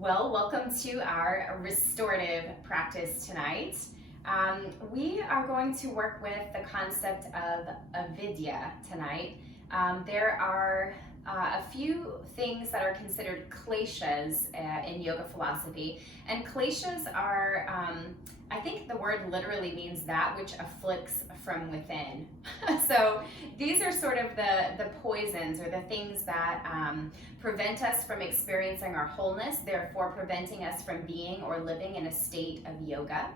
Well, welcome to our restorative practice tonight. We are going to work with the concept of Avidya tonight. There are a few things that are considered kleshas in yoga philosophy, and kleshas are, I think the word literally means that which afflicts from within. So these are sort of the poisons or the things that prevent us from experiencing our wholeness, therefore preventing us from being or living in a state of yoga.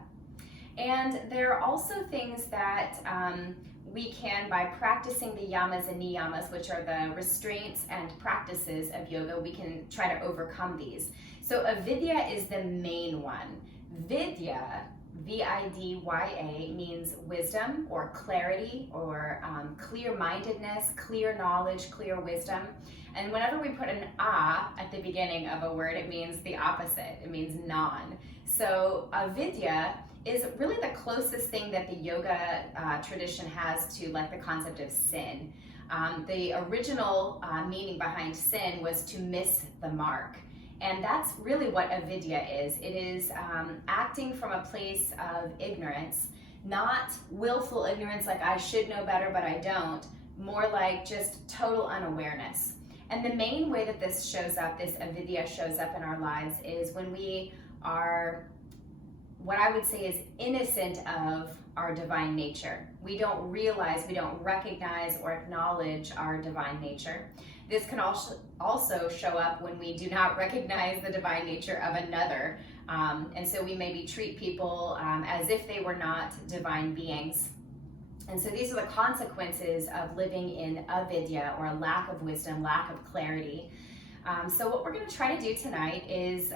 And there are also things that we can, by practicing the yamas and niyamas, which are the restraints and practices of yoga, we can try to overcome these. So avidya is the main one. Vidya, V-I-D-Y-A, means wisdom or clarity or clear-mindedness, clear knowledge, clear wisdom. And whenever we put an a at the beginning of a word, it means the opposite. It means non. So avidya is really the closest thing that the yoga tradition has to like the concept of sin. The original meaning behind sin was to miss the mark. And that's really what avidya is. It is acting from a place of ignorance, not willful ignorance like I should know better but I don't, more like just total unawareness. And the main way that this shows up, this avidya shows up in our lives, is when we are, what I would say is innocent of our divine nature. We don't realize, we don't recognize or acknowledge our divine nature. This can also show up when we do not recognize the divine nature of another. And so we maybe treat people as if they were not divine beings. And so these are the consequences of living in avidya, or a lack of wisdom, lack of clarity. So what we're going to try to do tonight is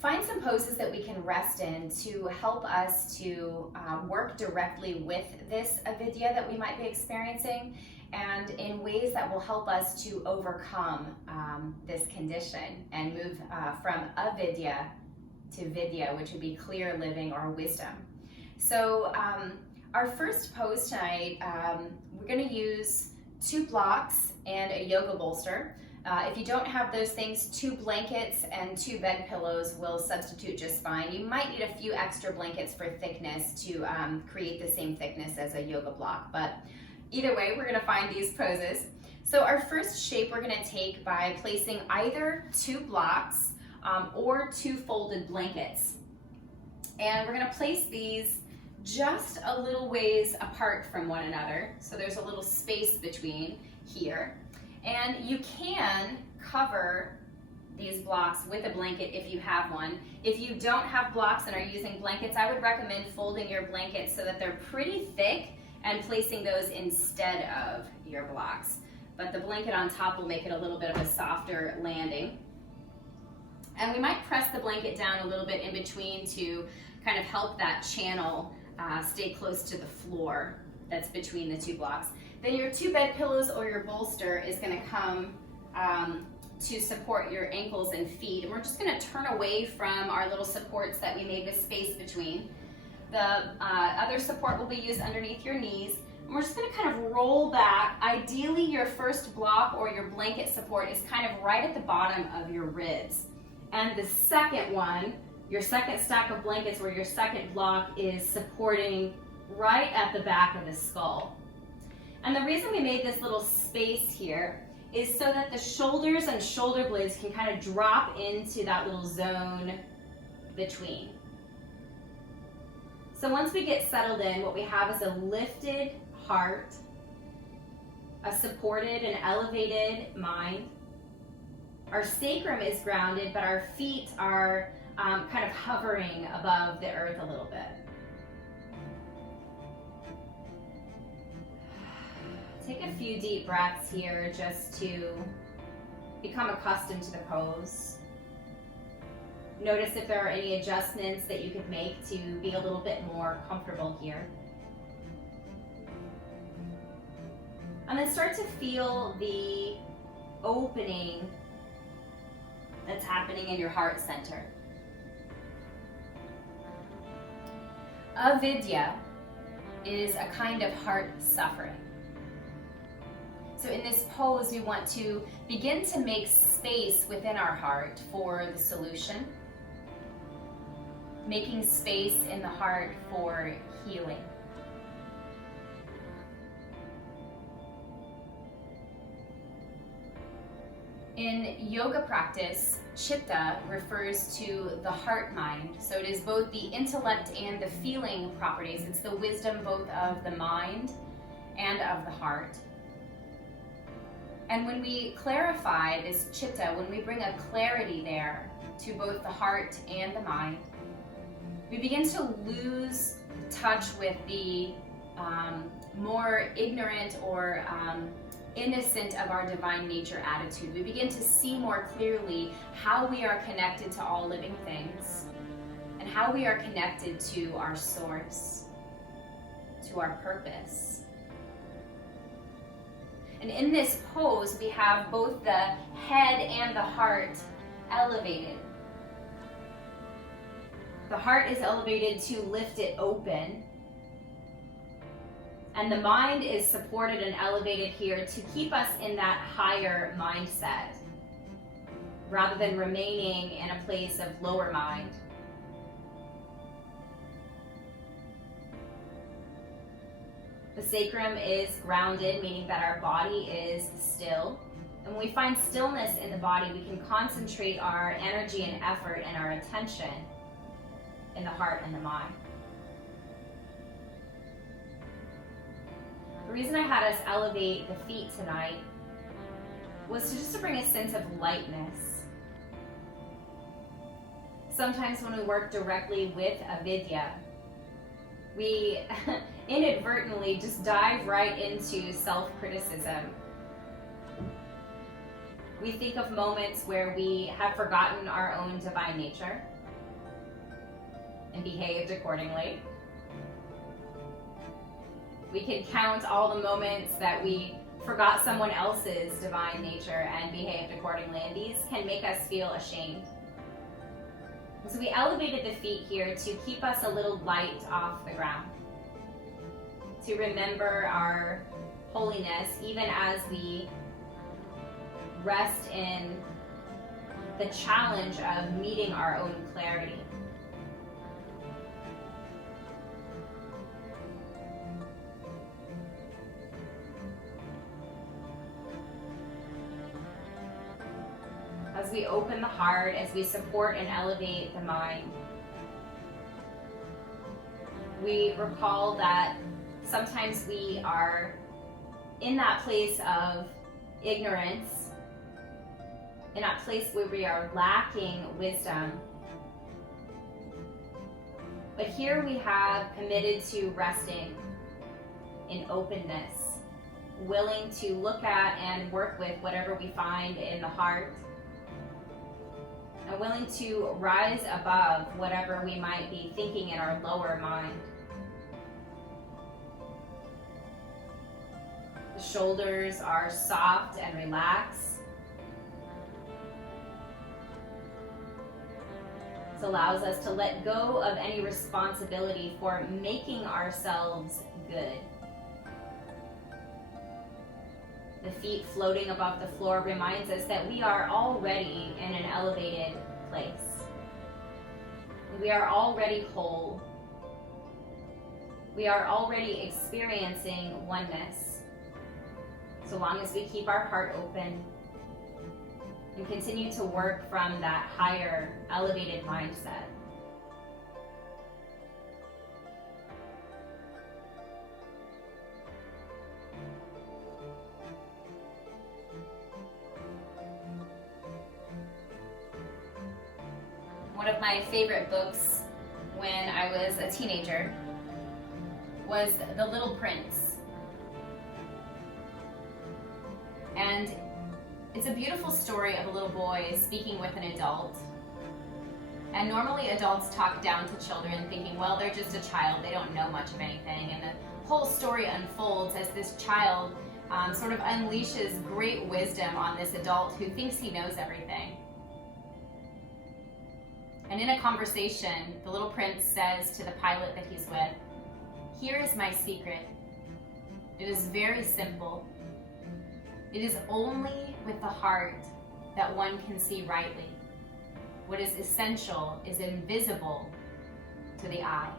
find some poses that we can rest in to help us to work directly with this avidya that we might be experiencing, and in ways that will help us to overcome this condition and move from avidya to vidya, which would be clear living or wisdom. So our first pose tonight, we're going to use 2 blocks and a yoga bolster. If you don't have those things, 2 blankets and 2 bed pillows will substitute just fine. You might need a few extra blankets for thickness to create the same thickness as a yoga block, but either way, we're going to find these poses. So our first shape we're going to take by placing either 2 blocks or 2 folded blankets. And we're going to place these just a little ways apart from one another. So there's a little space between here. And you can cover these blocks with a blanket if you have one. If you don't have blocks and are using blankets, I would recommend folding your blankets so that they're pretty thick and placing those instead of your blocks. But the blanket on top will make it a little bit of a softer landing. And we might press the blanket down a little bit in between to kind of help that channel stay close to the floor that's between the 2 blocks. Then your 2 bed pillows or your bolster is going to come to support your ankles and feet. And we're just going to turn away from our little supports that we made the space between. The other support will be used underneath your knees. And we're just going to kind of roll back. Ideally, your first block or your blanket support is kind of right at the bottom of your ribs. And the second one, your second stack of blankets or your second block, is supporting right at the back of the skull. And the reason we made this little space here is so that the shoulders and shoulder blades can kind of drop into that little zone between. So once we get settled in, what we have is a lifted heart, a supported and elevated mind. Our sacrum is grounded, but our feet are kind of hovering above the earth a little bit. Take a few deep breaths here just to become accustomed to the pose. Notice if there are any adjustments that you could make to be a little bit more comfortable here. And then start to feel the opening that's happening in your heart center. Avidya is a kind of heart suffering. So in this pose, we want to begin to make space within our heart for the solution, making space in the heart for healing. In yoga practice, chitta refers to the heart mind. So it is both the intellect and the feeling properties. It's the wisdom both of the mind and of the heart. And when we clarify this chitta, when we bring a clarity there to both the heart and the mind, we begin to lose touch with the more ignorant or innocent of our divine nature attitude. We begin to see more clearly how we are connected to all living things and how we are connected to our source, to our purpose. And in this pose, we have both the head and the heart elevated. The heart is elevated to lift it open. And the mind is supported and elevated here to keep us in that higher mindset, rather than remaining in a place of lower mind. The sacrum is grounded, meaning that our body is still. And when we find stillness in the body, we can concentrate our energy and effort and our attention in the heart and the mind. The reason I had us elevate the feet tonight was just to bring a sense of lightness. Sometimes when we work directly with Avidya, we inadvertently just dive right into self-criticism. We think of moments where we have forgotten our own divine nature and behaved accordingly. We can count all the moments that we forgot someone else's divine nature and behaved accordingly, and these can make us feel ashamed. So we elevated the feet here to keep us a little light off the ground, to remember our holiness even as we rest in the challenge of meeting our own clarity. As we open the heart, as we support and elevate the mind, we recall that sometimes we are in that place of ignorance, in that place where we are lacking wisdom. But here we have committed to resting in openness, willing to look at and work with whatever we find in the heart, and willing to rise above whatever we might be thinking in our lower mind. The shoulders are soft and relaxed. This allows us to let go of any responsibility for making ourselves good. The feet floating above the floor reminds us that we are already in an elevated place. We are already whole. We are already experiencing oneness, so long as we keep our heart open and continue to work from that higher, elevated mindset. One of my favorite books when I was a teenager was The Little Prince. And it's a beautiful story of a little boy speaking with an adult. And normally adults talk down to children thinking, well, they're just a child, they don't know much of anything. And the whole story unfolds as this child sort of unleashes great wisdom on this adult who thinks he knows everything. And in a conversation, the little prince says to the pilot that he's with, "Here is my secret. It is very simple. It is only with the heart that one can see rightly. What is essential is invisible to the eye.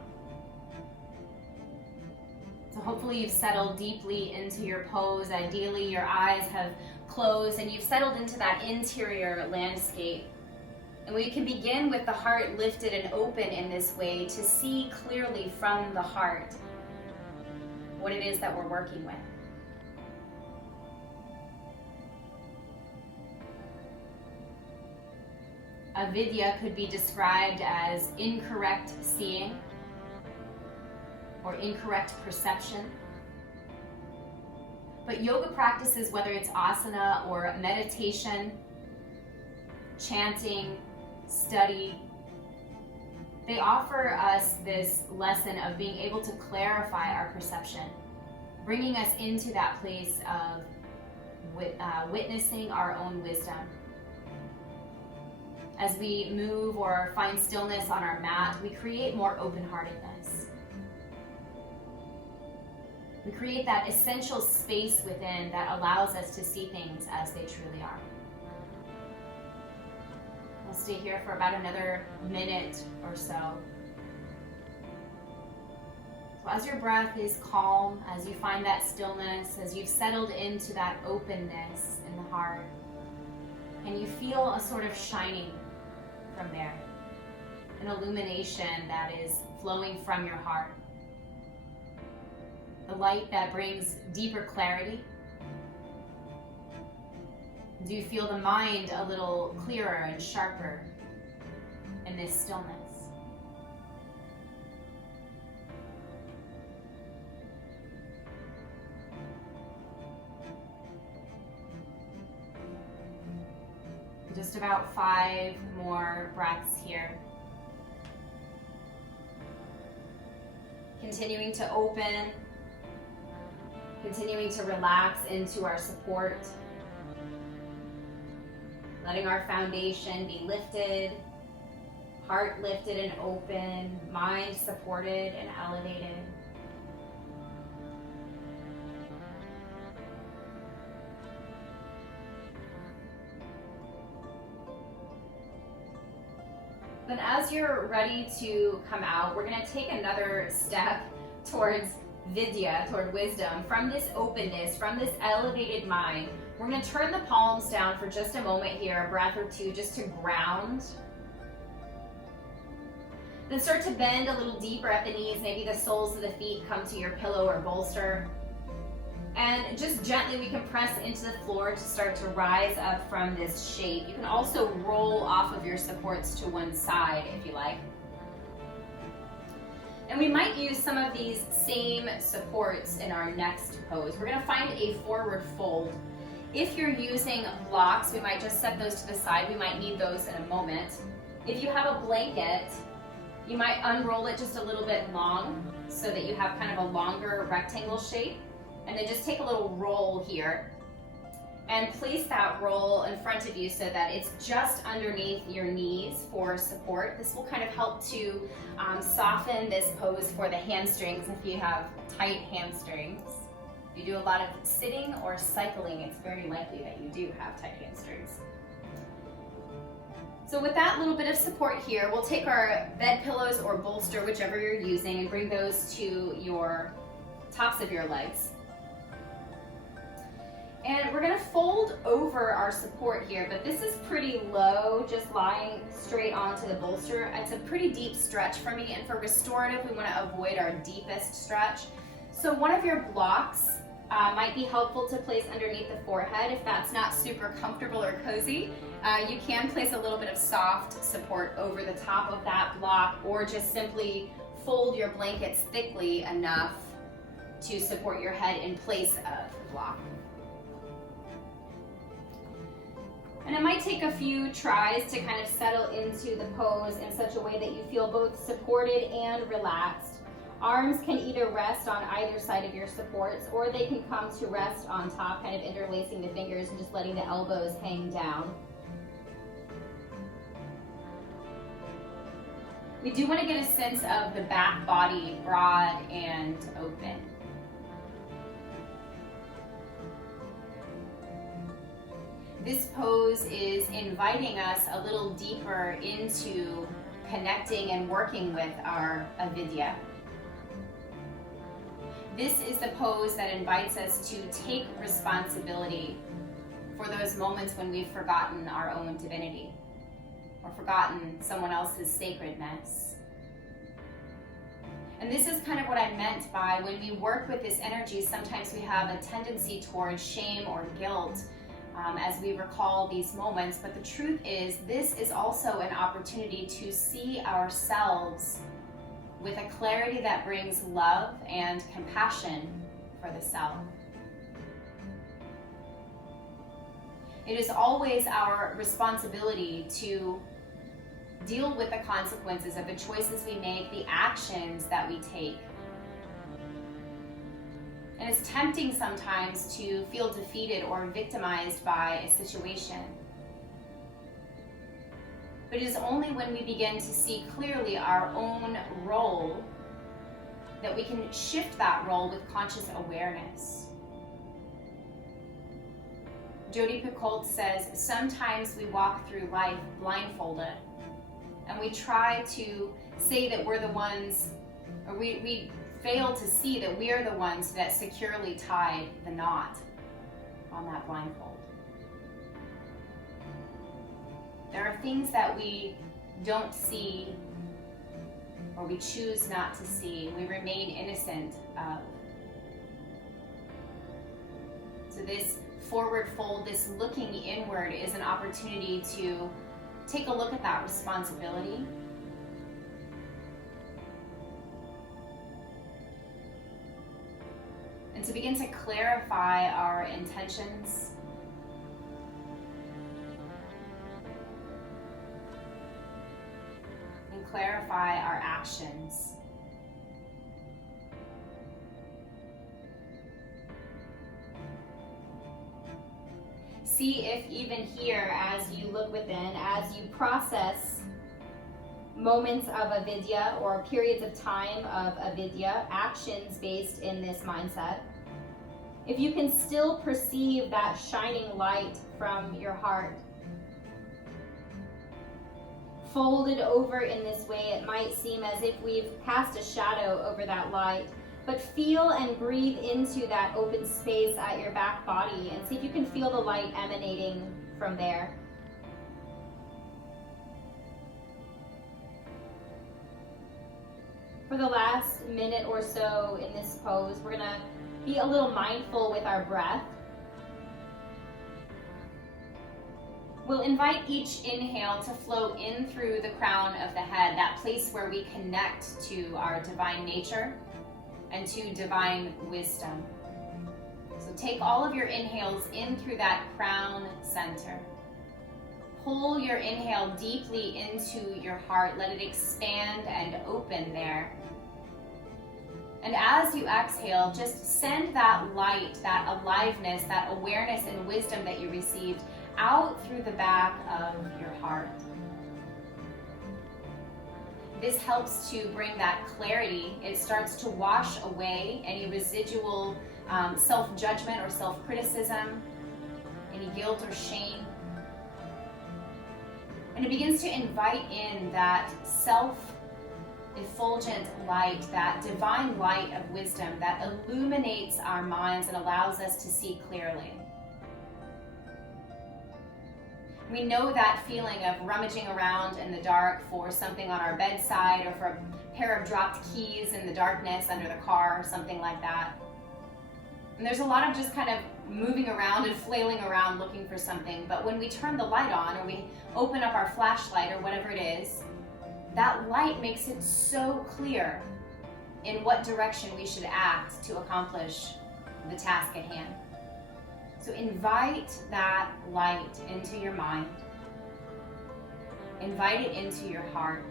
So hopefully you've settled deeply into your pose. Ideally, your eyes have closed and you've settled into that interior landscape. And we can begin with the heart lifted and open in this way to see clearly from the heart what it is that we're working with. Avidya could be described as incorrect seeing or incorrect perception. But yoga practices, whether it's asana or meditation, chanting, study, they offer us this lesson of being able to clarify our perception, bringing us into that place of witnessing our own wisdom. As we move or find stillness on our mat, we create more open-heartedness. We create that essential space within that allows us to see things as they truly are. We'll stay here for about another minute or so. So as your breath is calm, as you find that stillness, as you've settled into that openness in the heart, and you feel a sort of shining from there, an illumination that is flowing from your heart. The light that brings deeper clarity. Do you feel the mind a little clearer and sharper in this stillness? Just about 5 more breaths here. Continuing to open, continuing to relax into our support. Letting our foundation be lifted, heart lifted and open, mind supported and elevated. Then as you're ready to come out, we're going to take another step towards vidya, toward wisdom, from this openness, from this elevated mind. We're going to turn the palms down for just a moment here, a breath or two, just to ground. Then start to bend a little deeper at the knees. Maybe the soles of the feet come to your pillow or bolster. And just gently we can press into the floor to start to rise up from this shape. You can also roll off of your supports to one side if you like. And we might use some of these same supports in our next pose. We're going to find a forward fold. If you're using blocks, we might just set those to the side. We might need those in a moment. If you have a blanket, you might unroll it just a little bit long so that you have kind of a longer rectangle shape. And then just take a little roll here and place that roll in front of you so that it's just underneath your knees for support. This will kind of help to soften this pose for the hamstrings if you have tight hamstrings. If you do a lot of sitting or cycling, it's very likely that you do have tight hamstrings. So with that little bit of support here, we'll take our bed pillows or bolster, whichever you're using, and bring those to your tops of your legs. And we're going to fold over our support here, but this is pretty low, just lying straight onto the bolster. It's a pretty deep stretch for me, and for restorative, we want to avoid our deepest stretch. So one of your blocks might be helpful to place underneath the forehead. If that's not super comfortable or cozy, you can place a little bit of soft support over the top of that block, or just simply fold your blankets thickly enough to support your head in place of the block. And it might take a few tries to kind of settle into the pose in such a way that you feel both supported and relaxed. Arms can either rest on either side of your supports, or they can come to rest on top, kind of interlacing the fingers and just letting the elbows hang down. We do want to get a sense of the back body broad and open. This pose is inviting us a little deeper into connecting and working with our avidya. This is the pose that invites us to take responsibility for those moments when we've forgotten our own divinity or forgotten someone else's sacredness. And this is kind of what I meant by when we work with this energy, sometimes we have a tendency towards shame or guilt as we recall these moments. But the truth is, this is also an opportunity to see ourselves with a clarity that brings love and compassion for the self. It is always our responsibility to deal with the consequences of the choices we make, the actions that we take. And it's tempting sometimes to feel defeated or victimized by a situation. But it is only when we begin to see clearly our own role that we can shift that role with conscious awareness. Jodi Picoult says, sometimes we walk through life blindfolded, and we try to say that we're the ones, or we fail to see that we are the ones that securely tied the knot on that blindfold. There are things that we don't see or we choose not to see, we remain innocent of. So this forward fold, this looking inward, is an opportunity to take a look at that responsibility. And to begin to clarify our intentions. And clarify our actions. See if even here, as you look within, as you process moments of avidya or periods of time of avidya, actions based in this mindset, if you can still perceive that shining light from your heart. Folded over in this way, it might seem as if we've cast a shadow over that light. But feel and breathe into that open space at your back body and see if you can feel the light emanating from there. For the last minute or so in this pose, we're going to be a little mindful with our breath. We'll invite each inhale to flow in through the crown of the head, that place where we connect to our divine nature and to divine wisdom. So take all of your inhales in through that crown center. Pull your inhale deeply into your heart. Let it expand and open there. And as you exhale, just send that light, that aliveness, that awareness and wisdom that you received out through the back of your heart. This helps to bring that clarity. It starts to wash away any residual self-judgment or self-criticism, any guilt or shame. And it begins to invite in that self-effulgent light, that divine light of wisdom that illuminates our minds and allows us to see clearly. We know that feeling of rummaging around in the dark for something on our bedside or for a pair of dropped keys in the darkness under the car or something like that. And there's a lot of just kind of moving around and flailing around looking for something. But when we turn the light on or we open up our flashlight or whatever it is, that light makes it so clear in what direction we should act to accomplish the task at hand. So invite that light into your mind. Invite it into your heart.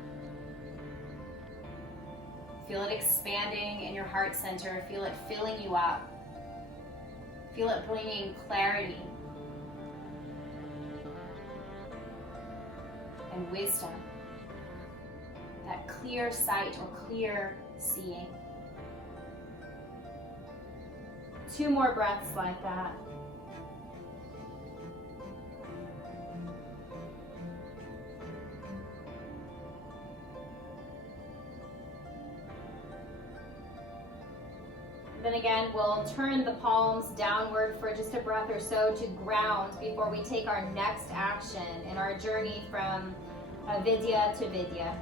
Feel it expanding in your heart center. Feel it filling you up. Feel it bringing clarity and wisdom. That clear sight or clear seeing. 2 more breaths like that. Then again, we'll turn the palms downward for just a breath or so to ground before we take our next action in our journey from Avidya to vidya.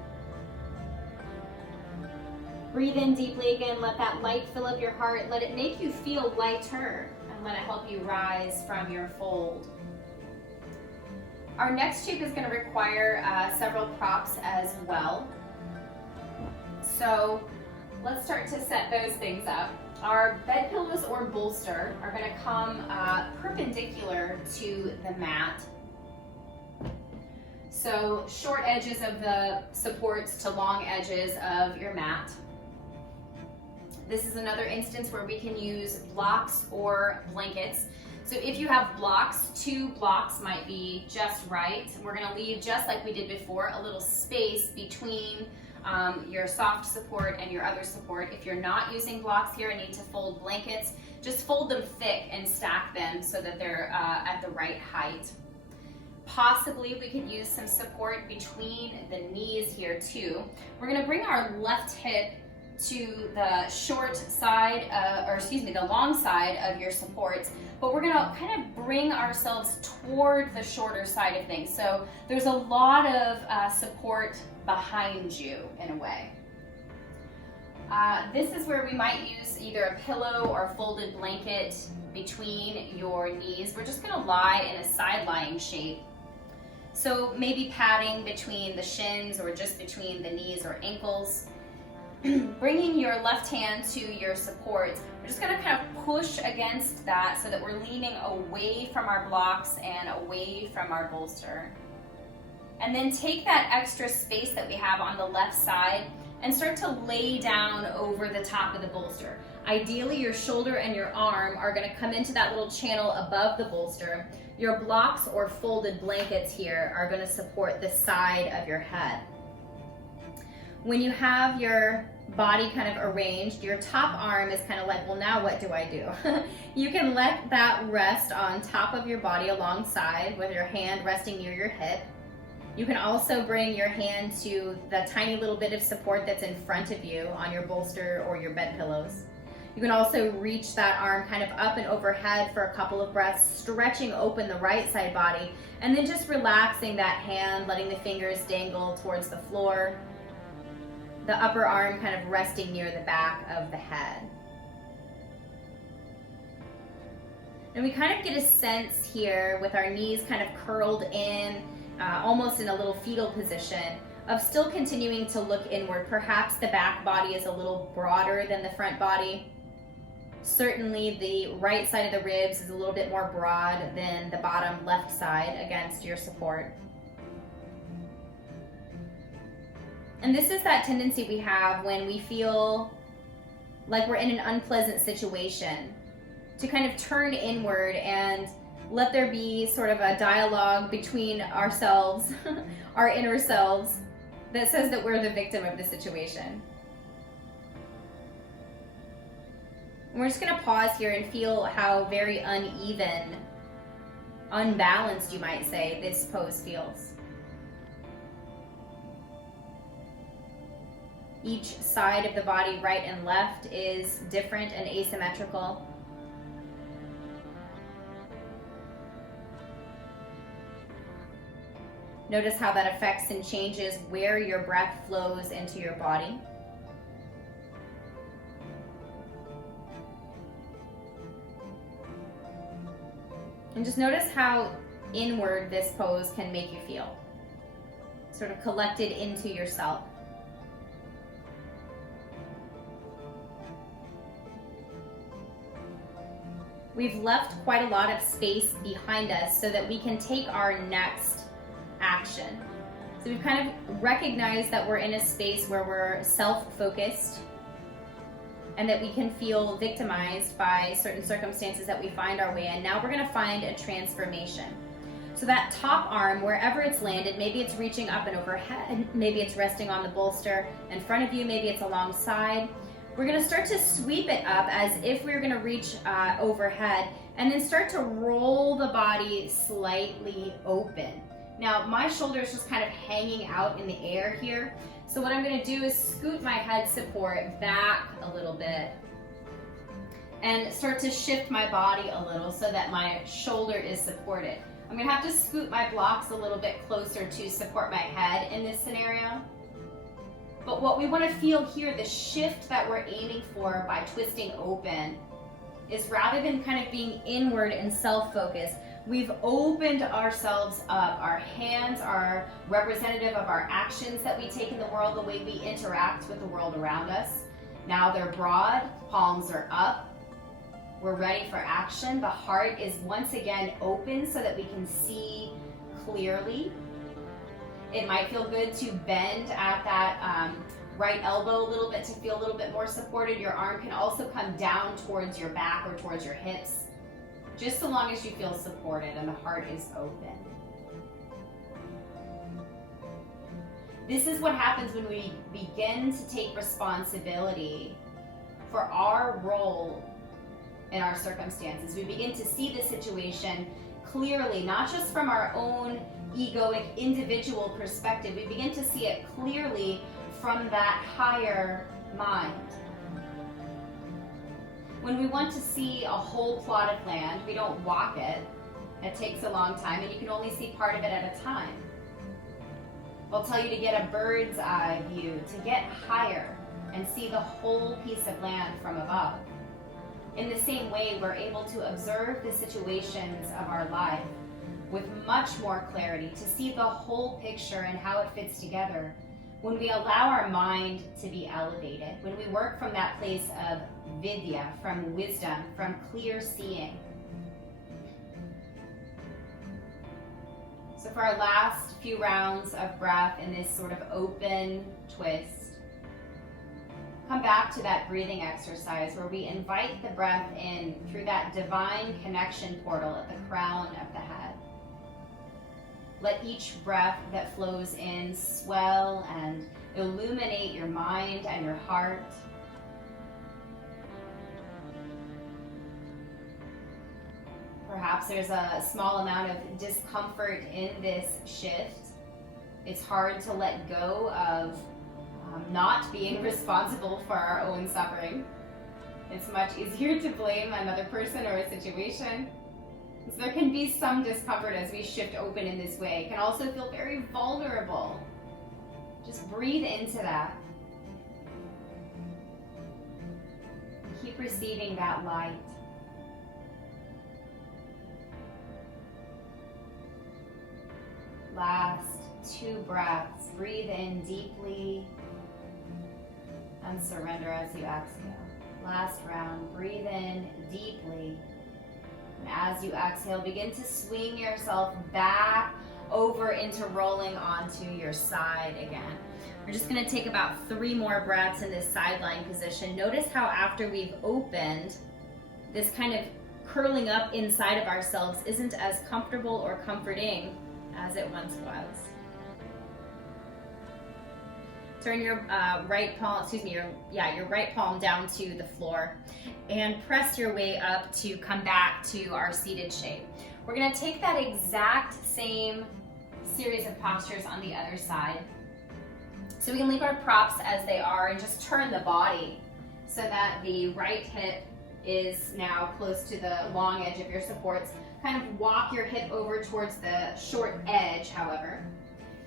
Breathe in deeply again, let that light fill up your heart, let it make you feel lighter, and let it help you rise from your fold. Our next shape is going to require several props as well. So let's start to set those things up. Our bed pillows or bolster are going to come perpendicular to the mat. So short edges of the supports to long edges of your mat. This is another instance where we can use blocks or blankets. So if you have blocks, 2 blocks might be just right. We're going to leave, just like we did before, a little space between your soft support and your other support. If you're not using blocks here and need to fold blankets, just fold them thick and stack them so that they're at the right height. Possibly we could use some support between the knees here too. We're going to bring our left hip to the short side, the long side of your supports, but we're going to kind of bring ourselves toward the shorter side of things. So there's a lot of support behind you in a way. This is where we might use either a pillow or a folded blanket between your knees. We're just going to lie in a side-lying shape. So maybe padding between the shins or just between the knees or ankles. Bringing your left hand to your supports, we're just going to kind of push against that so that we're leaning away from our blocks and away from our bolster. And then take that extra space that we have on the left side and start to lay down over the top of the bolster. Ideally, your shoulder and your arm are going to come into that little channel above the bolster. Your blocks or folded blankets here are going to support the side of your head. When you have your body kind of arranged, your top arm is kind of like, well, now what do I do? You can let that rest on top of your body alongside with your hand resting near your hip. You can also bring your hand to the tiny little bit of support that's in front of you on your bolster or your bed pillows. You can also reach that arm kind of up and overhead for a couple of breaths, stretching open the right side body, and then just relaxing that hand, letting the fingers dangle towards the floor. The upper arm kind of resting near the back of the head. And we kind of get a sense here with our knees kind of curled in, almost in a little fetal position, of still continuing to look inward. Perhaps the back body is a little broader than the front body. Certainly the right side of the ribs is a little bit more broad than the bottom left side against your support. And this is that tendency we have when we feel like we're in an unpleasant situation, to kind of turn inward and let there be sort of a dialogue between ourselves, our inner selves, that says that we're the victim of the situation. And we're just going to pause here and feel how very uneven, unbalanced, you might say, this pose feels. Each side of the body, right and left, is different and asymmetrical. Notice how that affects and changes where your breath flows into your body. And just notice how inward this pose can make you feel. Sort of collected into yourself. We've left quite a lot of space behind us so that we can take our next action. So we've kind of recognized that we're in a space where we're self-focused and that we can feel victimized by certain circumstances that we find our way in. Now we're going to find a transformation. So that top arm, wherever it's landed, maybe it's reaching up and overhead, maybe it's resting on the bolster in front of you, maybe it's alongside. We're going to start to sweep it up as if we were going to reach overhead, and then start to roll the body slightly open. Now, my shoulder is just kind of hanging out in the air here. So what I'm going to do is scoot my head support back a little bit. and start to shift my body a little so that my shoulder is supported. I'm gonna have to scoot my blocks a little bit closer to support my head in this scenario. But what we want to feel here, the shift that we're aiming for by twisting open, is rather than kind of being inward and self-focused, we've opened ourselves up. Our hands are representative of our actions that we take in the world, the way we interact with the world around us. Now they're broad, palms are up. We're ready for action. The heart is once again open so that we can see clearly. It might feel good to bend at that right elbow a little bit to feel a little bit more supported. Your arm can also come down towards your back or towards your hips, just so long as you feel supported and the heart is open. This is what happens when we begin to take responsibility for our role in our circumstances. We begin to see the situation clearly, not just from our own egoic individual perspective. We begin to see it clearly from that higher mind. When we want to see a whole plot of land, we don't walk it. It takes a long time, and you can only see part of it at a time. I'll tell you to get a bird's eye view, to get higher and see the whole piece of land from above. In the same way, we're able to observe the situations of our life with much more clarity, to see the whole picture and how it fits together when we allow our mind to be elevated, when we work from that place of vidya, from wisdom, from clear seeing. So for our last few rounds of breath in this sort of open twist, come back to that breathing exercise where we invite the breath in through that divine connection portal at the crown of the head. Let each breath that flows in swell and illuminate your mind and your heart. Perhaps there's a small amount of discomfort in this shift. It's hard to let go of not being responsible for our own suffering. It's much easier to blame another person or a situation. So there can be some discomfort as we shift open in this way. It can also feel very vulnerable. Just breathe into that. Keep receiving that light. Last 2 breaths. Breathe in deeply and surrender as you exhale. Last round. Breathe in deeply. And as you exhale, begin to swing yourself back over into rolling onto your side again. We're just going to take about 3 more breaths in this sideline position. Notice how after we've opened, this kind of curling up inside of ourselves isn't as comfortable or comforting as it once was. Turn your right palm down to the floor and press your way up to come back to our seated shape. We're going to take that exact same series of postures on the other side. So we can leave our props as they are and just turn the body so that the right hip is now close to the long edge of your supports. Kind of walk your hip over towards the short edge, however.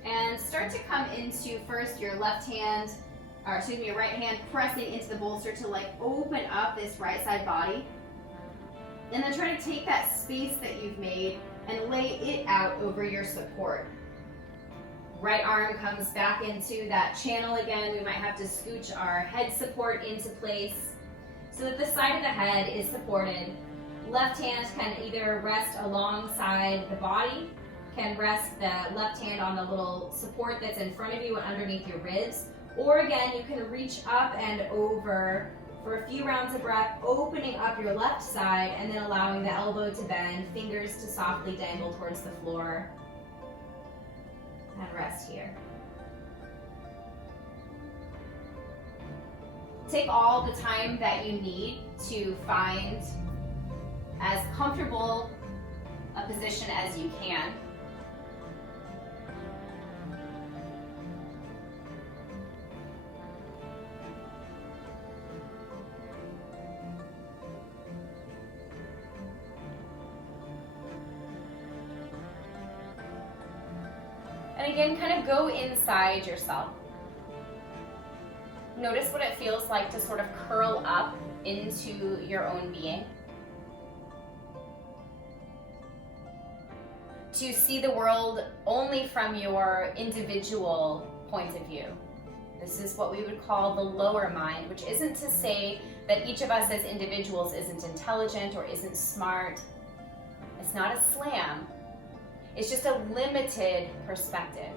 And start to come into first your your right hand pressing into the bolster to open up this right side body. And then try to take that space that you've made and lay it out over your support. Right arm comes back into that channel again. We might have to scooch our head support into place so that the side of the head is supported. Left hand can either rest alongside the body, can rest the left hand on the little support that's in front of you and underneath your ribs. Or again, you can reach up and over for a few rounds of breath, opening up your left side and then allowing the elbow to bend, fingers to softly dangle towards the floor. And rest here. Take all the time that you need to find as comfortable a position as you can. And again, kind of go inside yourself. Notice what it feels like to sort of curl up into your own being. To see the world only from your individual point of view. This is what we would call the lower mind, which isn't to say that each of us as individuals isn't intelligent or isn't smart. It's not a slam. It's just a limited perspective.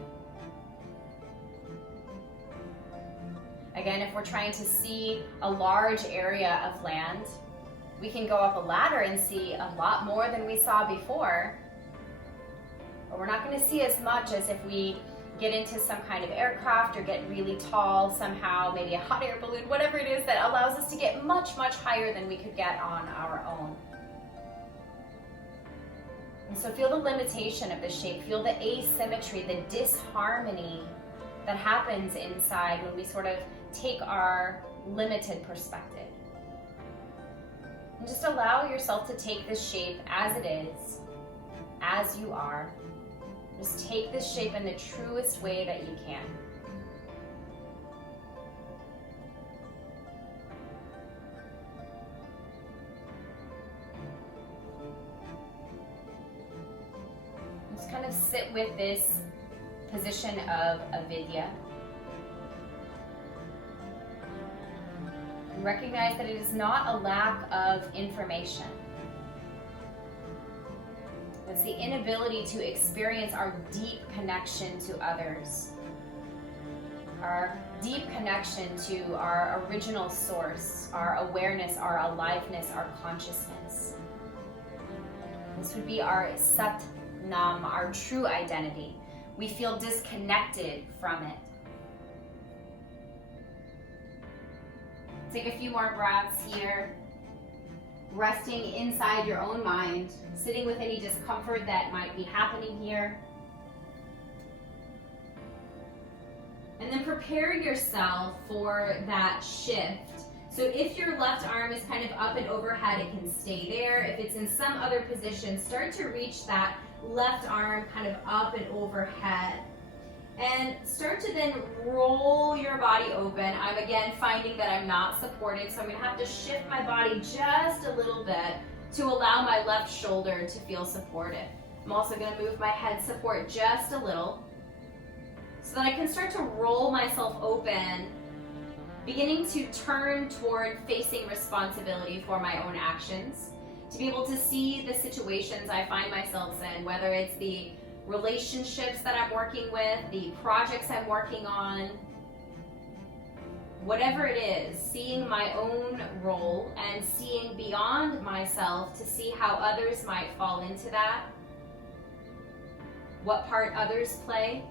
Again, if we're trying to see a large area of land, we can go up a ladder and see a lot more than we saw before. But we're not going to see as much as if we get into some kind of aircraft or get really tall somehow, maybe a hot air balloon, whatever it is that allows us to get much, much higher than we could get on our own. And so feel the limitation of the shape, feel the asymmetry, the disharmony that happens inside when we sort of take our limited perspective. And just allow yourself to take this shape as it is, as you are. Just take this shape in the truest way that you can. Just kind of sit with this position of Avidya. And recognize that it is not a lack of information. It's the inability to experience our deep connection to others, our deep connection to our original source, our awareness, our aliveness, our consciousness. This would be our Sat Nam, our true identity. We feel disconnected from it. Take a few more breaths here. Resting inside your own mind, sitting with any discomfort that might be happening here. And then prepare yourself for that shift. So if your left arm is kind of up and overhead, it can stay there. If it's in some other position, start to reach that left arm kind of up and overhead. And start to then roll your body open. I'm again finding that I'm not supported, so I'm going to have to shift my body just a little bit to allow my left shoulder to feel supported. I'm also going to move my head support just a little so that I can start to roll myself open, beginning to turn toward facing responsibility for my own actions, to be able to see the situations I find myself in, whether it's the relationships that I'm working with, the projects I'm working on, whatever it is, seeing my own role and seeing beyond myself to see how others might fall into that, what part others play,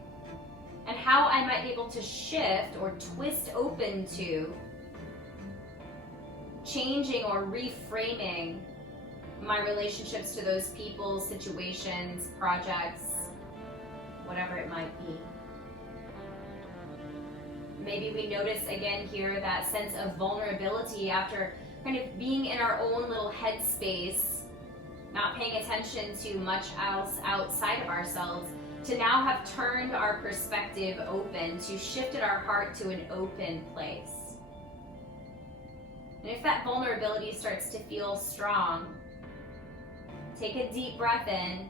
and how I might be able to shift or twist open to changing or reframing my relationships to those people, situations, projects, whatever it might be. Maybe we notice again here that sense of vulnerability after kind of being in our own little headspace, not paying attention to much else outside of ourselves, to now have turned our perspective open, to shifted our heart to an open place. And if that vulnerability starts to feel strong, take a deep breath in,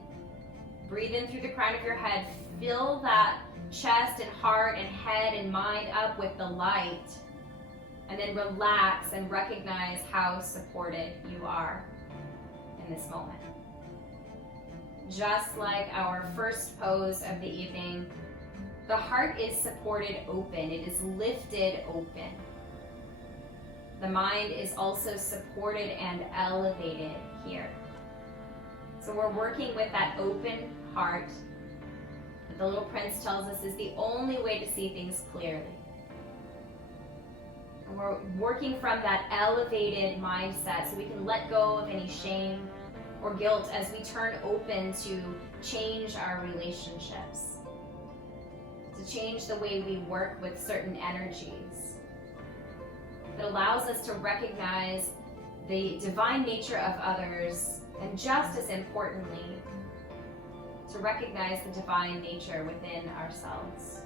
breathe in through the crown of your head, fill that chest and heart and head and mind up with the light, and then relax and recognize how supported you are in this moment. Just like our first pose of the evening, the heart is supported open, it is lifted open. The mind is also supported and elevated here. So we're working with that open heart that the Little Prince tells us is the only way to see things clearly. And we're working from that elevated mindset so we can let go of any shame or guilt as we turn open to change our relationships, to change the way we work with certain energies. That allows us to recognize the divine nature of others, and just as importantly, to recognize the divine nature within ourselves.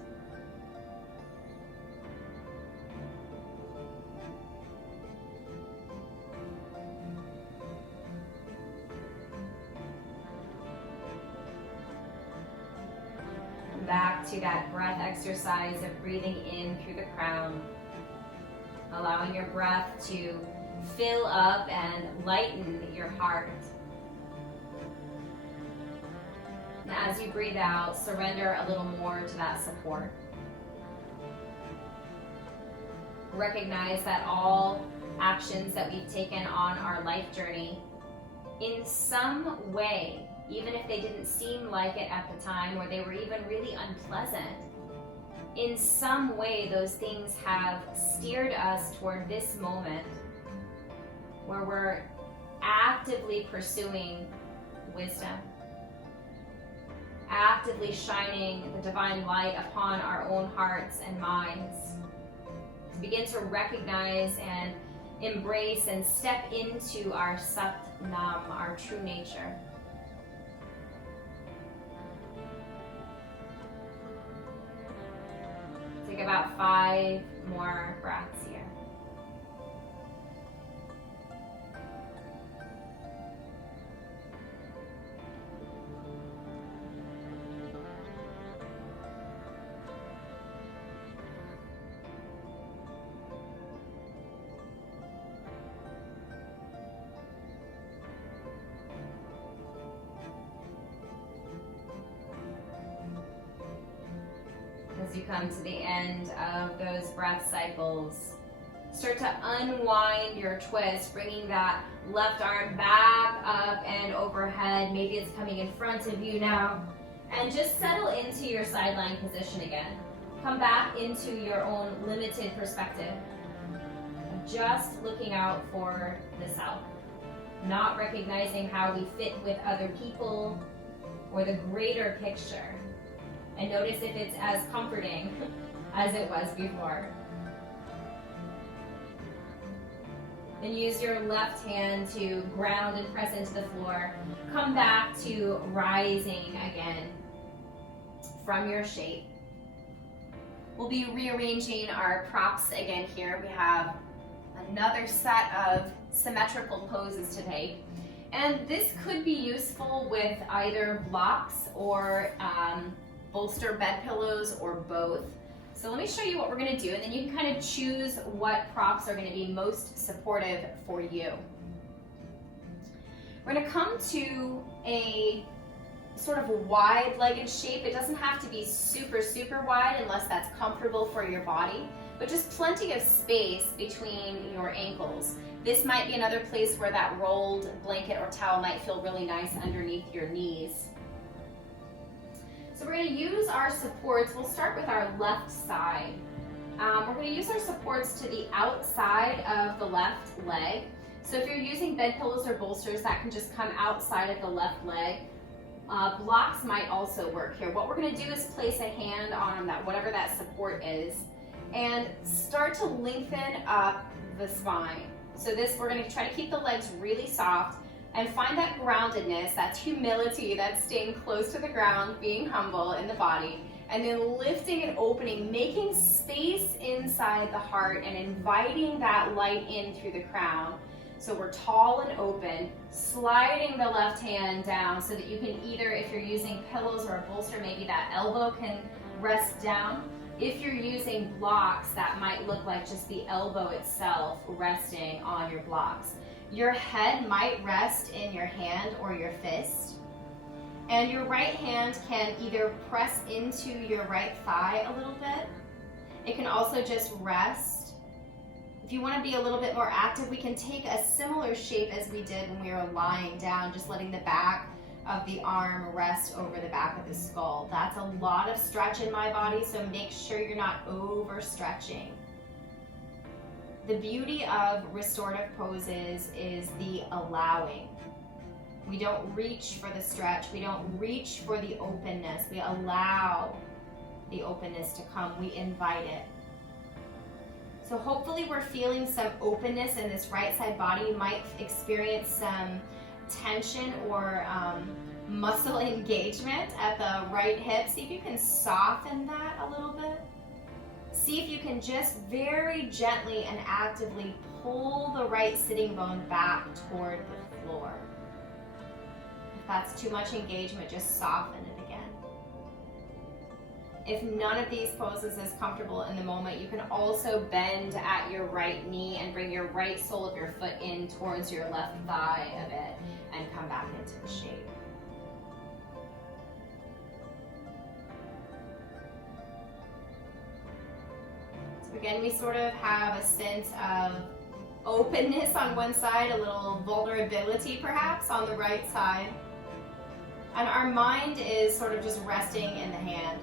Back to that breath exercise of breathing in through the crown, allowing your breath to fill up and lighten your heart. And as you breathe out, surrender a little more to that support. Recognize that all actions that we've taken on our life journey, in some way, even if they didn't seem like it at the time, or they were even really unpleasant, in some way those things have steered us toward this moment where we're actively pursuing wisdom, actively shining the divine light upon our own hearts and minds, to begin to recognize and embrace and step into our Sat Nam, our true nature. Take about 5 more breaths here. As you come to the end of those breath cycles, start to unwind your twist, bringing that left arm back up and overhead. Maybe it's coming in front of you now. And just settle into your sideline position again. Come back into your own limited perspective. Just looking out for the self. Not recognizing how we fit with other people or the greater picture. And notice if it's as comforting as it was before. Then use your left hand to ground and press into the floor. Come back to rising again from your shape. We'll be rearranging our props again here. We have another set of symmetrical poses today. And this could be useful with either blocks or bolster bed pillows, or both. So let me show you what we're going to do, and then you can kind of choose what props are going to be most supportive for you. We're going to come to a sort of wide-legged shape. It doesn't have to be super, super wide unless that's comfortable for your body, but just plenty of space between your ankles. This might be another place where that rolled blanket or towel might feel really nice underneath your knees. So we're going to use our supports. We'll start with our left side. We're going to use our supports to the outside of the left leg. So if you're using bed pillows or bolsters, that can just come outside of the left leg. Blocks might also work here. What we're going to do is place a hand on that, whatever that support is, and start to lengthen up the spine. So this, we're going to try to keep the legs really soft and find that groundedness, that's humility, that's staying close to the ground, being humble in the body, and then lifting and opening, making space inside the heart and inviting that light in through the crown. So we're tall and open, sliding the left hand down so that you can either, if you're using pillows or a bolster, maybe that elbow can rest down. If you're using blocks, that might look like just the elbow itself resting on your blocks. Your head might rest in your hand or your fist. And your right hand can either press into your right thigh a little bit. It can also just rest. If you want to be a little bit more active, we can take a similar shape as we did when we were lying down, just letting the back of the arm rest over the back of the skull. That's a lot of stretch in my body, so make sure you're not overstretching. The beauty of restorative poses is the allowing. We don't reach for the stretch. We don't reach for the openness. We allow the openness to come. We invite it. So hopefully we're feeling some openness in this right side body. You might experience some tension or muscle engagement at the right hip. See if you can soften that a little bit. See if you can just very gently and actively pull the right sitting bone back toward the floor. If that's too much engagement, just soften it again. If none of these poses is comfortable in the moment, you can also bend at your right knee and bring your right sole of your foot in towards your left thigh a bit and come back into the shape. So again, we sort of have a sense of openness on one side, a little vulnerability perhaps on the right side. And our mind is sort of just resting in the hand.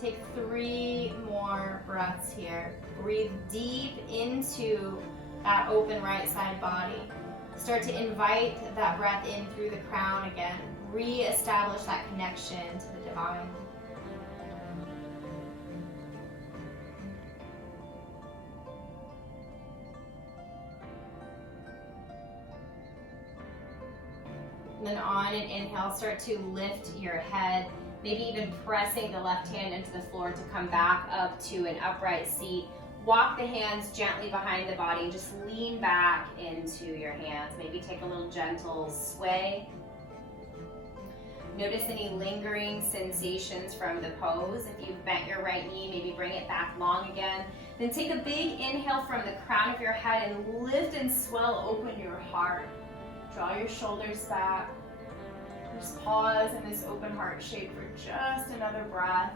Take 3 more breaths here. Breathe deep into that open right side body. Start to invite that breath in through the crown again. Re-establish that connection to the divine. And then on an inhale, start to lift your head. Maybe even pressing the left hand into the floor to come back up to an upright seat. Walk the hands gently behind the body. Just lean back into your hands. Maybe take a little gentle sway. Notice any lingering sensations from the pose. If you've bent your right knee, maybe bring it back long again. Then take a big inhale from the crown of your head and lift and swell open your heart. Draw your shoulders back. Just pause in this open heart shape for just another breath.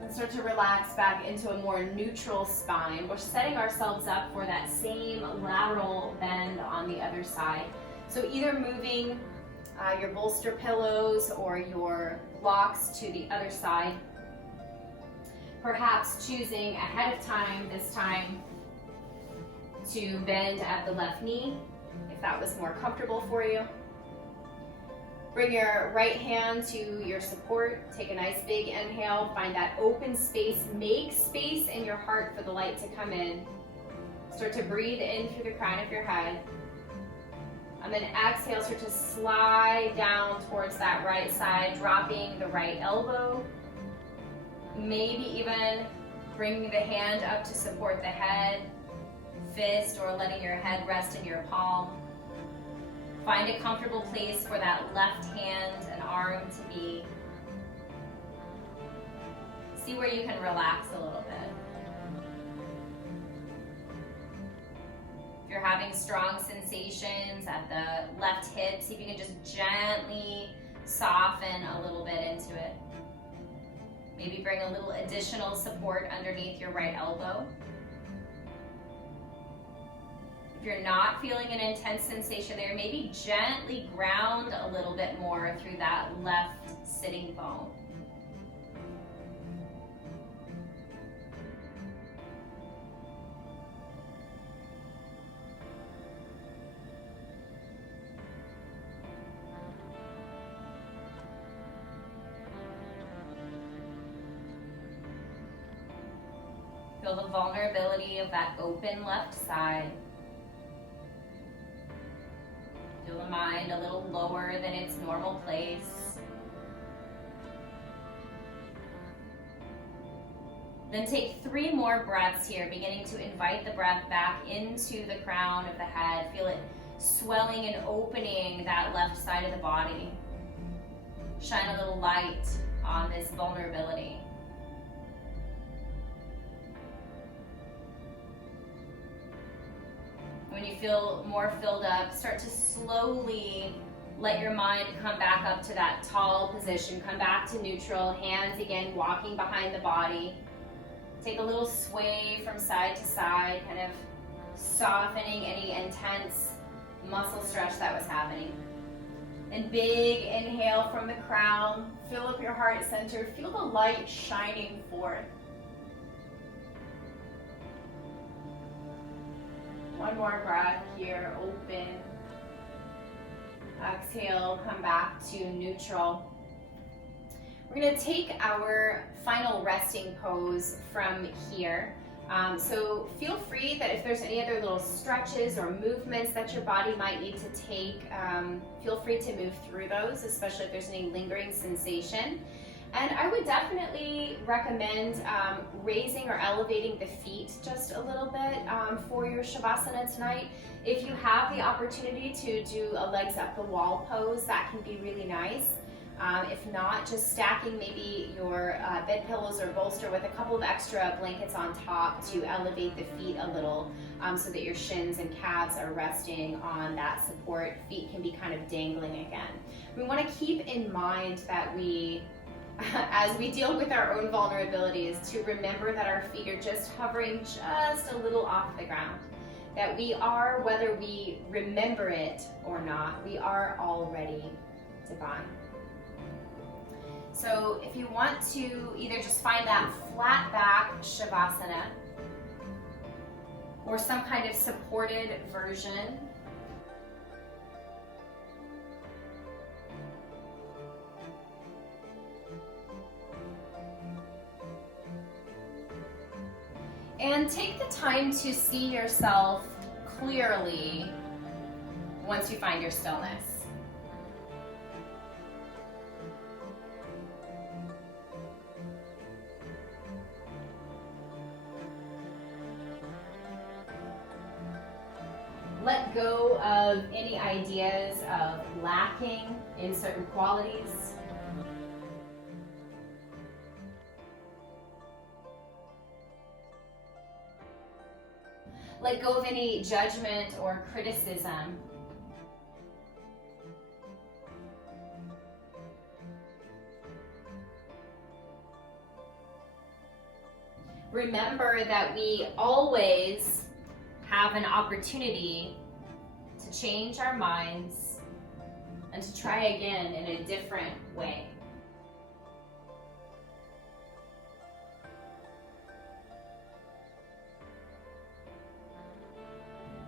And start to relax back into a more neutral spine. We're setting ourselves up for that same lateral bend on the other side. So either moving your bolster pillows or your blocks to the other side. Perhaps choosing ahead of time, this time, to bend at the left knee, if that was more comfortable for you. Bring your right hand to your support. Take a nice big inhale. Find that open space. Make space in your heart for the light to come in. Start to breathe in through the crown of your head. And then exhale, start to slide down towards that right side, dropping the right elbow. Maybe even bringing the hand up to support the head, fist, or letting your head rest in your palm. Find a comfortable place for that left hand and arm to be. See where you can relax a little bit. If you're having strong sensations at the left hip, see if you can just gently soften a little bit into it. Maybe bring a little additional support underneath your right elbow. If you're not feeling an intense sensation there, maybe gently ground a little bit more through that left sitting bone. Feel the vulnerability of that open left side. Feel the mind a little lower than its normal place. Then take 3 more breaths here, beginning to invite the breath back into the crown of the head. Feel it swelling and opening that left side of the body. Shine a little light on this vulnerability. When you feel more filled up, start to slowly let your mind come back up to that tall position. Come back to neutral. Hands again walking behind the body. Take a little sway from side to side, kind of softening any intense muscle stretch that was happening. And big inhale from the crown. Fill up your heart center. Feel the light shining forth. One more breath here, open. Exhale, come back to neutral. We're going to take our final resting pose from here. So feel free that if there's any other little stretches or movements that your body might need to take, feel free to move through those, especially if there's any lingering sensation. And I would definitely recommend raising or elevating the feet just a little bit for your Shavasana tonight. If you have the opportunity to do a legs up the wall pose, that can be really nice. If not, just stacking maybe your bed pillows or bolster with a couple of extra blankets on top to elevate the feet a little so that your shins and calves are resting on that support. Feet can be kind of dangling again. We want to keep in mind that as we deal with our own vulnerabilities, to remember that our feet are just hovering just a little off the ground. That we are, whether we remember it or not, we are already divine. So if you want to either just find that flat back Shavasana or some kind of supported version, and take the time to see yourself clearly once you find your stillness. Let go of any ideas of lacking in certain qualities. Let go of any judgment or criticism. Remember that we always have an opportunity to change our minds and to try again in a different way.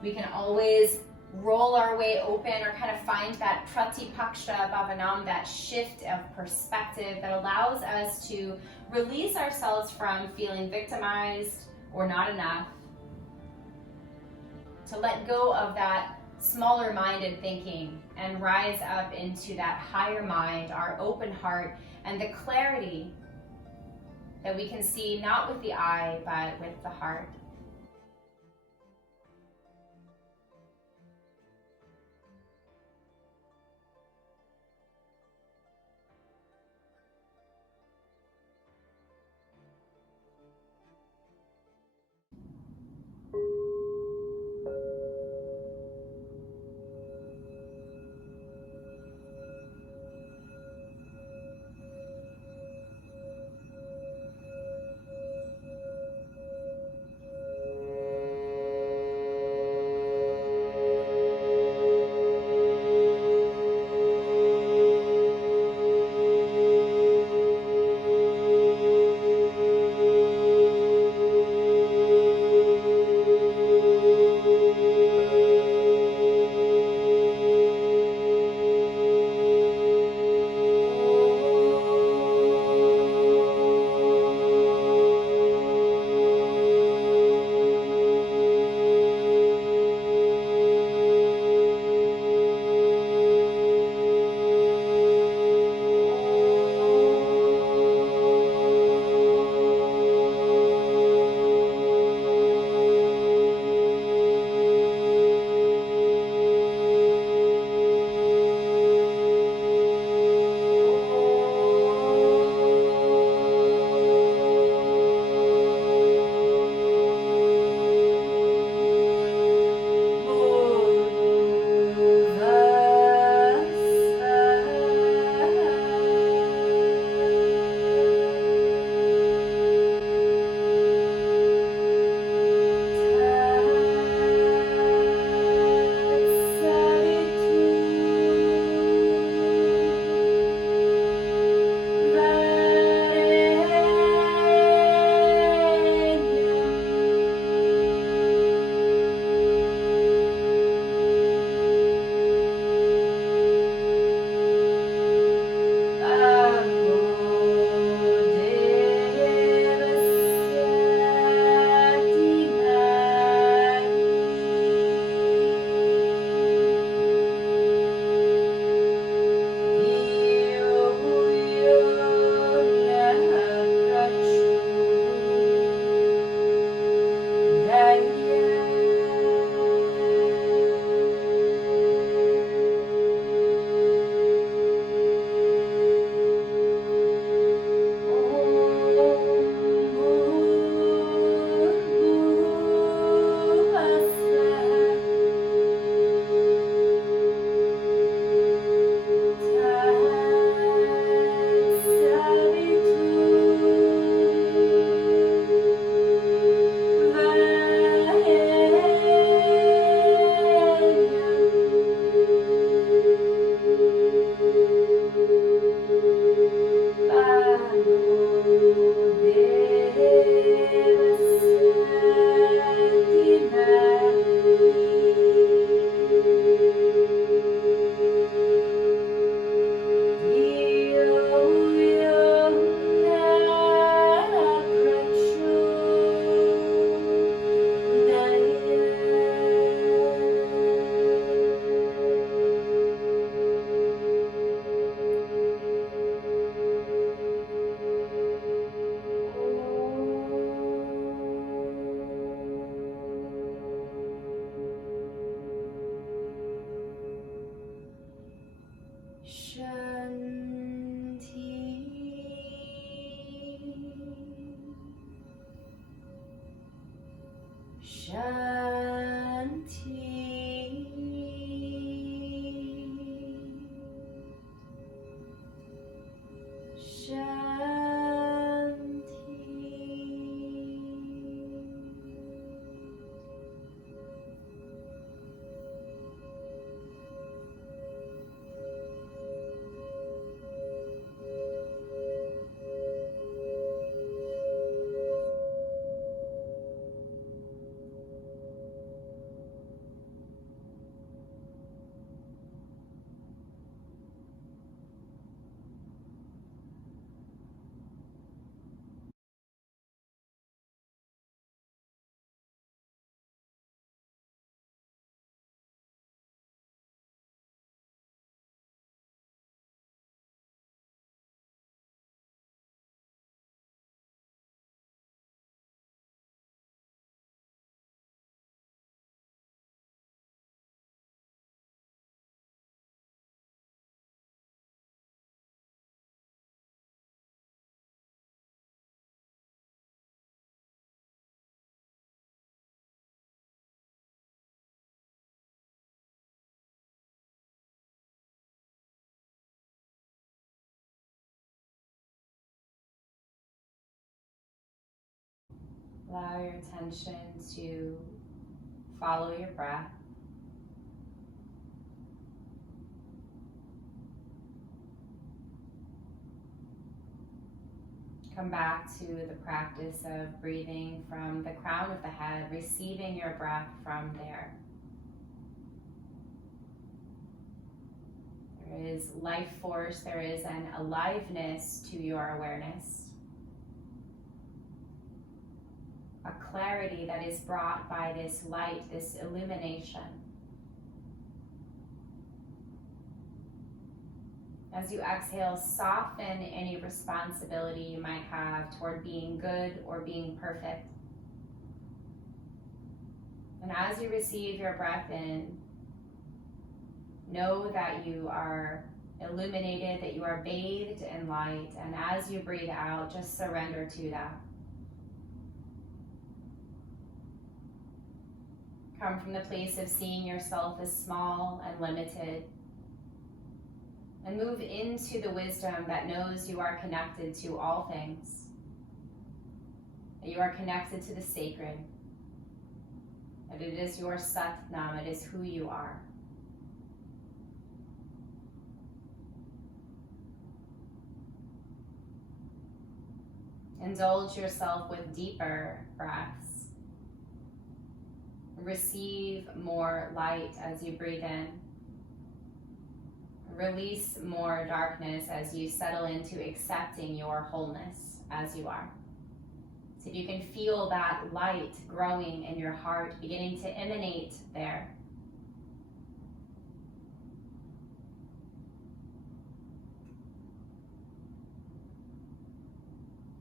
We can always roll our way open or kind of find that pratipaksha bhavanam, that shift of perspective that allows us to release ourselves from feeling victimized or not enough, to let go of that smaller minded thinking and rise up into that higher mind, our open heart, and the clarity that we can see not with the eye but with the heart. Allow your attention to follow your breath. Come back to the practice of breathing from the crown of the head, receiving your breath from there. There is life force, there is an aliveness to your awareness. A clarity that is brought by this light, this illumination. As you exhale, soften any responsibility you might have toward being good or being perfect. And as you receive your breath in, know that you are illuminated, that you are bathed in light, and as you breathe out, just surrender to that. Come from the place of seeing yourself as small and limited, and move into the wisdom that knows you are connected to all things, that you are connected to the sacred, that it is your Satnam, it is who you are. Indulge yourself with deeper breaths. Receive more light as you breathe in. Release more darkness as you settle into accepting your wholeness as you are. So if you can feel that light growing in your heart, beginning to emanate there.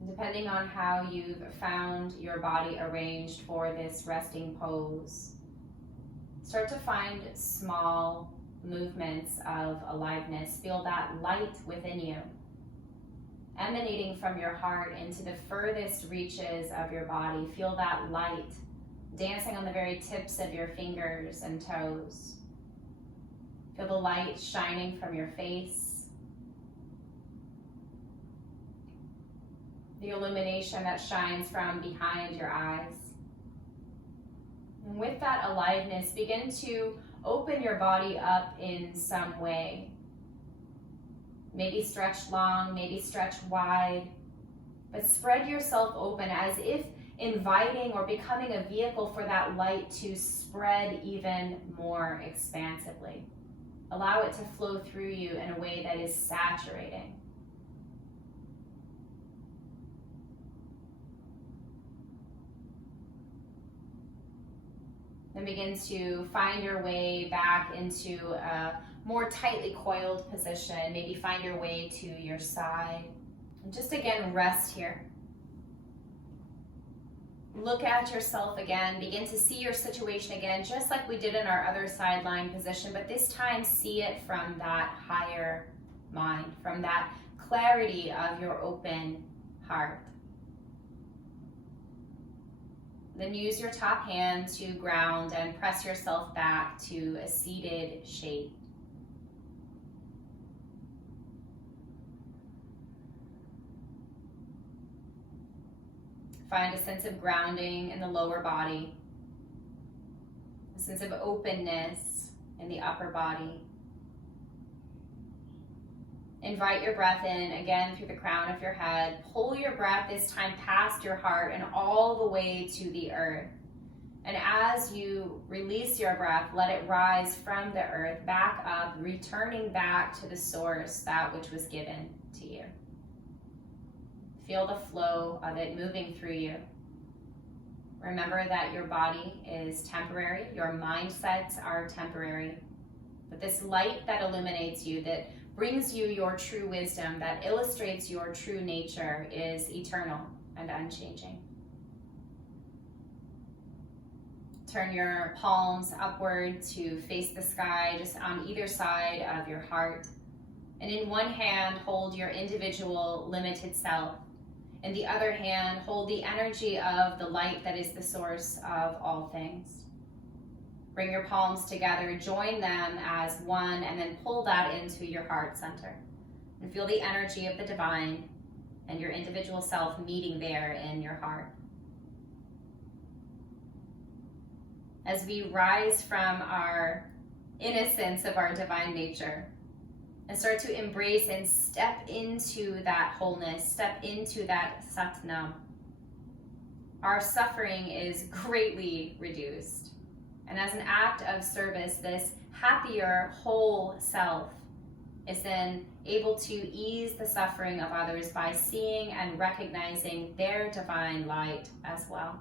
Depending on how you've found your body arranged for this resting pose, start to find small movements of aliveness. Feel that light within you, emanating from your heart into the furthest reaches of your body. Feel that light dancing on the very tips of your fingers and toes. Feel the light shining from your face. The illumination that shines from behind your eyes. And with that aliveness, begin to open your body up in some way. Maybe stretch long, maybe stretch wide, but spread yourself open as if inviting or becoming a vehicle for that light to spread even more expansively. Allow it to flow through you in a way that is saturating. Then begin to find your way back into a more tightly coiled position. Maybe find your way to your side. And just again, rest here. Look at yourself again. Begin to see your situation again, just like we did in our other side lying position, but this time see it from that higher mind, from that clarity of your open heart. Then use your top hand to ground and press yourself back to a seated shape. Find a sense of grounding in the lower body, a sense of openness in the upper body. Invite your breath in, again through the crown of your head. Pull your breath this time past your heart and all the way to the earth. And as you release your breath, let it rise from the earth, back up, returning back to the source, that which was given to you. Feel the flow of it moving through you. Remember that your body is temporary, your mindsets are temporary. But this light that illuminates you, that brings you your true wisdom, that illustrates your true nature, is eternal and unchanging. Turn your palms upward to face the sky, just on either side of your heart. And in one hand, hold your individual limited self. In the other hand, hold the energy of the light that is the source of all things. Bring your palms together, join them as one, and then pull that into your heart center. And feel the energy of the divine and your individual self meeting there in your heart. As we rise from our innocence of our divine nature and start to embrace and step into that wholeness, step into that Satnam, our suffering is greatly reduced. And as an act of service, this happier, whole self is then able to ease the suffering of others by seeing and recognizing their divine light as well.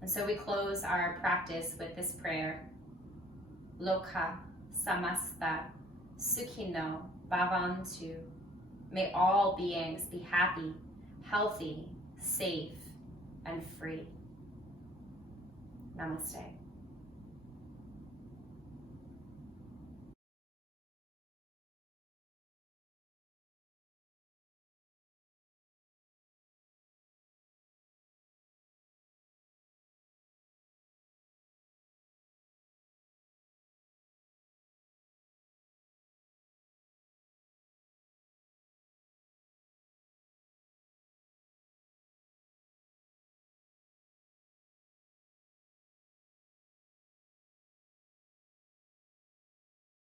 And so we close our practice with this prayer. Loka samasta sukhino bhavantu. May all beings be happy, healthy, safe, and free. Namaste.